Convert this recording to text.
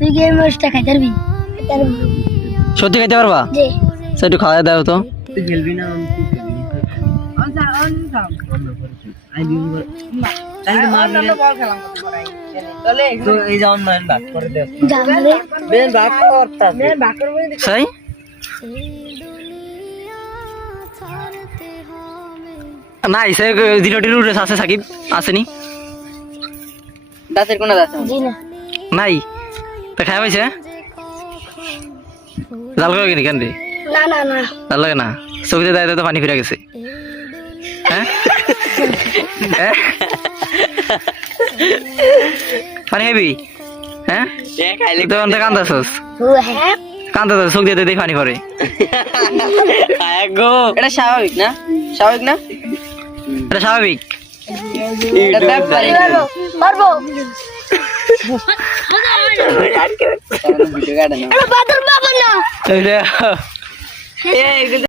তুই কি এই মাছটা খাইতে পারবি? সত্যি খাইতে পারবা? জি। সে একটু খাওয়া দাও তো। তুই খেলবি না এই যে অনলাইন বাক করে দে জানলে বেন বাক করতা সাই নাই সে দিলটির উঠে আছে সাকিব আসেনি দাসের কোন দাস জি না। নাই তা খাই পাইছে জাল করে কিনি কেন রে না না না। জাল লাগে না চোখে দাঁড়িয়ে তো পানি ফিরে গেছে হ্যাঁ হ্যাঁ? পানি খাবি হ্যাঁ খাইলে তো অন্তে কান্দাছস ও হ্যাঁ কান্দাছস চোখ দিয়ে দিয়ে পানি পড়ে গো এটা স্বাভাবিক না স্বাভাবিক না এটা স্বাভাবিক এটা পারবো পারবো। ভিডিও কাটে না এটা বাদর বাবা না। এটা